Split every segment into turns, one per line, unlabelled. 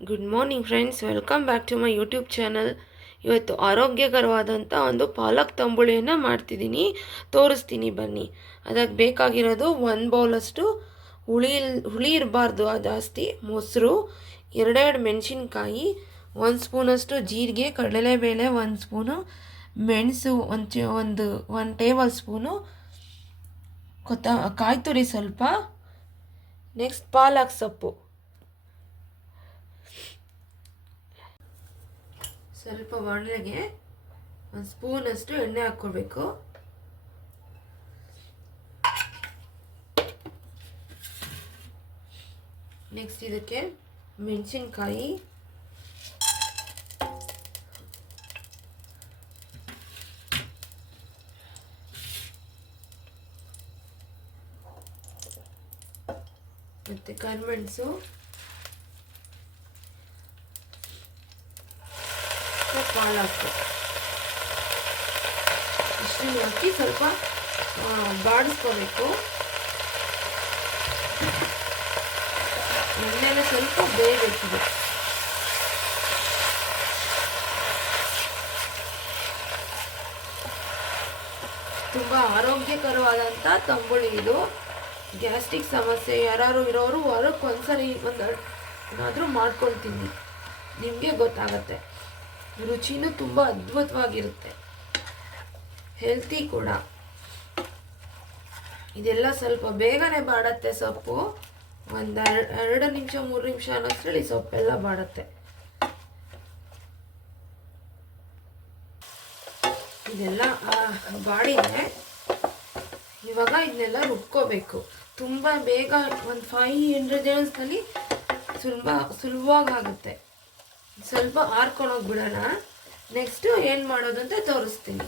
Good morning friends welcome back to my YouTube channel ಇವತ್ತು ಆರೋಗ್ಯಕರವಾದಂಥ ಒಂದು ಪಾಲಕ್ ತಂಬುಳಿಯನ್ನು ಮಾಡ್ತಿದ್ದೀನಿ. ತೋರಿಸ್ತೀನಿ ಬನ್ನಿ. ಅದಕ್ಕೆ ಬೇಕಾಗಿರೋದು ಒಂದು ಬೌಲಷ್ಟು ಹುಳಿ ಹುಳಿ ಇರಬಾರ್ದು. ಜಾಸ್ತಿ ಮೊಸರು, ಎರಡೆರಡು ಮೆಣಸಿನ್ಕಾಯಿ, ಒಂದು ಸ್ಪೂನಷ್ಟು ಜೀರಿಗೆ, ಕಡಲೆಬೇಳೆ, ಒಂದು ಸ್ಪೂನು ಮೆಣಸು, ಒಂದು ಒಂದು ಒನ್ ಟೇಬಲ್ ಸ್ಪೂನು ಕೊತ್ತ ಕಾಯಿ ತುರಿ ಸ್ವಲ್ಪ. ನೆಕ್ಸ್ಟ್ ಪಾಲಕ್ ಸೊಪ್ಪು. ಸ್ವಲ್ಪ ಬಾಣಲೆಗೆ ಒಂದು ಸ್ಪೂನಷ್ಟು ಎಣ್ಣೆ ಹಾಕ್ಕೊಳ್ಬೇಕು ನೆಕ್ಸ್ಟ್ ಇದಕ್ಕೆ ಮೆಣಸಿನ್ಕಾಯಿ. ಮತ್ತು ಕರಿಮೆಣಸು. ಪಾಲಕ್ ಇಷ್ಟನ್ನು ಹಾಕಿ ಸ್ವಲ್ಪ ಬಾಡಿಸ್ಕೋಬೇಕು. ಎಣ್ಣೆನ ಸ್ವಲ್ಪ ಬೇಯಬೇಕಿದೆ ತುಂಬ ಆರೋಗ್ಯಕರವಾದಂಥ ತಂಬುಳಿ ಇದು. ಗ್ಯಾಸ್ಟ್ರಿಕ್ ಸಮಸ್ಯೆ ಯಾರು ಇರೋರು ವಾರಕ್ಕೆ ಒಂದ್ಸರಿ ಒಂದು ಏನಾದರೂ ಮಾಡ್ಕೊಳ್ತೀನಿ. ನಿಮಗೆ ಗೊತ್ತಾಗತ್ತೆ. ರುಚಿನೂ ತುಂಬ ಅದ್ಭುತವಾಗಿರುತ್ತೆ. ಹೆಲ್ತಿ ಕೂಡ. ಇದೆಲ್ಲ ಸ್ವಲ್ಪ ಬೇಗನೆ ಬಾಡತ್ತೆ ಸೊಪ್ಪು. ಒಂದು ಎರಡು ನಿಮಿಷ, ಮೂರು ನಿಮಿಷ ಅನ್ನೋಷ್ಟರಲ್ಲಿ ಸೊಪ್ಪೆಲ್ಲ ಬಾಡತ್ತೆ. ಇದೆಲ್ಲ ಬಾಡಿದೆ ಇವಾಗ ಇದನ್ನೆಲ್ಲ ರುಬ್ಕೋಬೇಕು. ತುಂಬ ಬೇಗ ಒಂದು ಫೈವ್ ಇಂಗ್ರೀಡಿಯೆಂಟ್ಸ್ನಲ್ಲಿ ಸುಲಭ ಸುಲಭವಾಗುತ್ತೆ ಸ್ವಲ್ಪ ಹಾರ್ಕೊಂಡೋಗಿ ಬಿಡೋಣ ನೆಕ್ಸ್ಟು ಏನು ಮಾಡೋದು ಅಂತ ತೋರಿಸ್ತೀನಿ.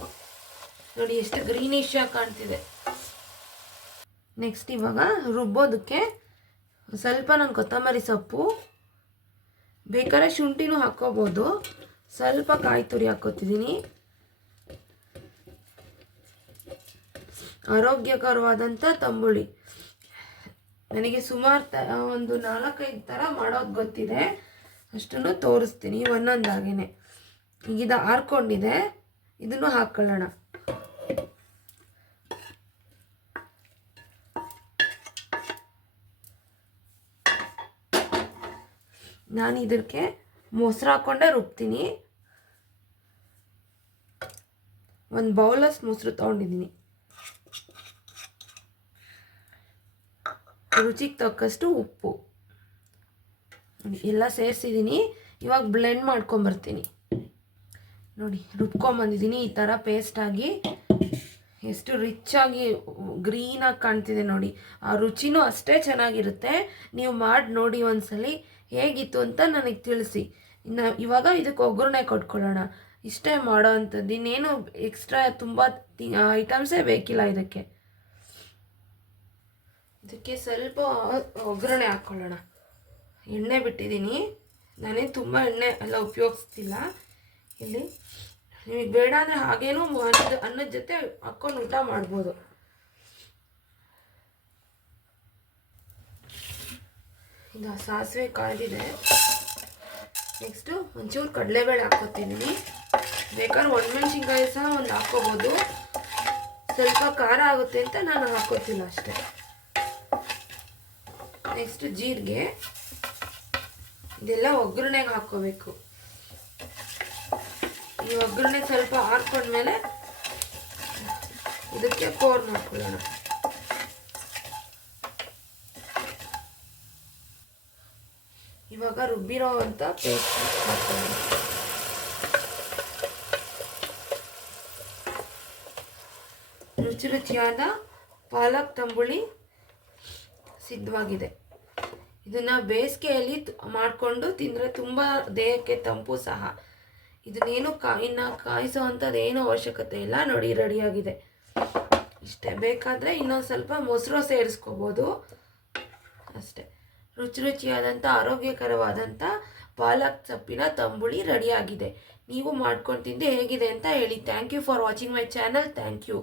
ನೋಡಿ, ಎಷ್ಟು ಗ್ರೀನಿಶ್ ಆಗಿ ಕಾಣ್ತಿದೆ. ನೆಕ್ಸ್ಟ್ ಇವಾಗ ರುಬ್ಬೋದಕ್ಕೆ ಸ್ವಲ್ಪ ನಾನು ಕೊತ್ತಂಬರಿ ಸೊಪ್ಪು. ಬೇಕಾದ್ರೆ ಶುಂಠಿನೂ ಹಾಕ್ಕೋಬೋದು. ಸ್ವಲ್ಪ ಕಾಯಿ ತುರಿ ಹಾಕ್ಕೋತಿದ್ದೀನಿ. ಆರೋಗ್ಯಕರವಾದಂಥ ತಂಬುಳಿ. ನನಗೆ ಸುಮಾರು ತ ಒಂದು ನಾಲ್ಕೈದು ಥರ ಮಾಡೋದು ಗೊತ್ತಿದೆ. ಅಷ್ಟನ್ನು ತೋರಿಸ್ತೀನಿ ಒಂದೊಂದಾಗೇ ಈಗ ಇದು ಆರ್ಕೊಂಡಿದೆ, ಇದನ್ನು ಹಾಕ್ಕೊಳ್ಳೋಣ ನಾನು ಇದಕ್ಕೆ ಮೊಸರು ಹಾಕ್ಕೊಂಡೆ ರುಬ್ತೀನಿ. ಒಂದು ಬೌಲಸ್ ಮೊಸರು ತೊಗೊಂಡಿದ್ದೀನಿ. ರುಚಿಗೆ ತಕ್ಕಷ್ಟು ಉಪ್ಪು. ಎಲ್ಲ ಸೇರಿಸಿದ್ದೀನಿ ಇವಾಗ ಬ್ಲೆಂಡ್ ಮಾಡ್ಕೊಂಬರ್ತೀನಿ. ನೋಡಿ ರುಬ್ಕೊಂಬಂದಿದ್ದೀನಿ ಈ ಥರ ಪೇಸ್ಟಾಗಿ ಎಷ್ಟು ರಿಚ್ಚಾಗಿ ಗ್ರೀನಾಗಿ ಕಾಣ್ತಿದೆ ನೋಡಿ. ಆ ರುಚಿನೂ ಅಷ್ಟೇ ಚೆನ್ನಾಗಿರುತ್ತೆ. ನೀವು ಮಾಡಿ ನೋಡಿ ಒಂದ್ಸಲಿ ಹೇಗಿತ್ತು ಅಂತ ನನಗೆ ತಿಳಿಸಿ. ಇನ್ನು ಇವಾಗ ಇದಕ್ಕೆ ಒಗ್ಗರಣೆ ಕೊಟ್ಕೊಳ್ಳೋಣ. ಇಷ್ಟೇ ಮಾಡೋ ಅಂಥದ್ದು. ಇನ್ನೇನು ಎಕ್ಸ್ಟ್ರಾ ತುಂಬ ಐಟಮ್ಸೇ ಬೇಕಿಲ್ಲ ಇದಕ್ಕೆ. ಇದಕ್ಕೆ ಸ್ವಲ್ಪ ಒಗ್ಗರಣೆ ಹಾಕ್ಕೊಳ್ಳೋಣ. ಎಣ್ಣೆ ಬಿಟ್ಟಿದ್ದೀನಿ. ನಾನೇನು ತುಂಬ ಎಣ್ಣೆ ಎಲ್ಲ ಉಪಯೋಗಿಸ್ತಿಲ್ಲ. ಇಲ್ಲಿ ನಿಮಗೆ ಬೇಡ ಅಂದರೆ ಹಾಗೇನೂ ಅನ್ನದ ಅನ್ನದ ಜೊತೆ ಹಾಕ್ಕೊಂಡು ಊಟ ಮಾಡ್ಬೋದು. ಇದು ಸಾಸಿವೆ ಕಾಯ್ದಿದೆ. ನೆಕ್ಸ್ಟು ಒಂಚೂರು ಕಡಲೆಬೇಳೆ ಹಾಕ್ಕೊತಿದ್ದೀನಿ ಬೇಕಾದ್ರೆ ಒಣಮೆಣ್ಸಿನ್ಕಾಯಿ ಸಹ ಒಂದು ಹಾಕ್ಕೋಬೋದು. ಸ್ವಲ್ಪ ಖಾರ ಆಗುತ್ತೆ ಅಂತ ನಾನು ಹಾಕೋತಿಲ್ಲ ಅಷ್ಟೇ. ನೆಕ್ಸ್ಟ್ ಜೀರಿಗೆ. ಇದೆಲ್ಲ ಒಗ್ಗರಣೆಗೆ ಹಾಕ್ಕೋಬೇಕು. ಈ ಒಗ್ಗರಣೆ ಸ್ವಲ್ಪ ಹಾಕ್ಕೊಂಡ್ಮೇಲೆ ಇದಕ್ಕೆ ಕೋರ್ನ್ ಮಾಡ್ಕೊಳ್ಳೋಣ. ಇವಾಗ ರುಬ್ಬಿರೋ ಅಂತ ಪೇಸ್ಟ್ ರುಚಿ ರುಚಿಯಾದ ಪಾಲಕ್ ತಂಬುಳಿ ಸಿದ್ಧವಾಗಿದೆ. ಇದನ್ನು ಬೇಸಿಗೆಯಲ್ಲಿ ಮಾಡಿಕೊಂಡು ತಿಂದರೆ ತುಂಬ ದೇಹಕ್ಕೆ ತಂಪು ಸಹ. ಇದನ್ನೇನು ಕಾಯಿನ ಕಾಯಿಸೋ ಅಂಥದ್ದು ಏನೂ ಅವಶ್ಯಕತೆ ಇಲ್ಲ. ನೋಡಿ, ರೆಡಿಯಾಗಿದೆ. ಇಷ್ಟೇ, ಬೇಕಾದರೆ ಇನ್ನೊಂದು ಸ್ವಲ್ಪ ಮೊಸರು ಸೇರಿಸ್ಕೋಬೋದು. ಅಷ್ಟೇ. ರುಚಿ ರುಚಿಯಾದಂಥ ಆರೋಗ್ಯಕರವಾದಂಥ ಪಾಲಕ್ ಸೊಪ್ಪಿನ ತಂಬುಳಿ ರೆಡಿಯಾಗಿದೆ. ನೀವು ಮಾಡ್ಕೊಂಡು ತಿಂದು ಹೇಗಿದೆ ಅಂತ ಹೇಳಿ. Thank you for watching my channel thank you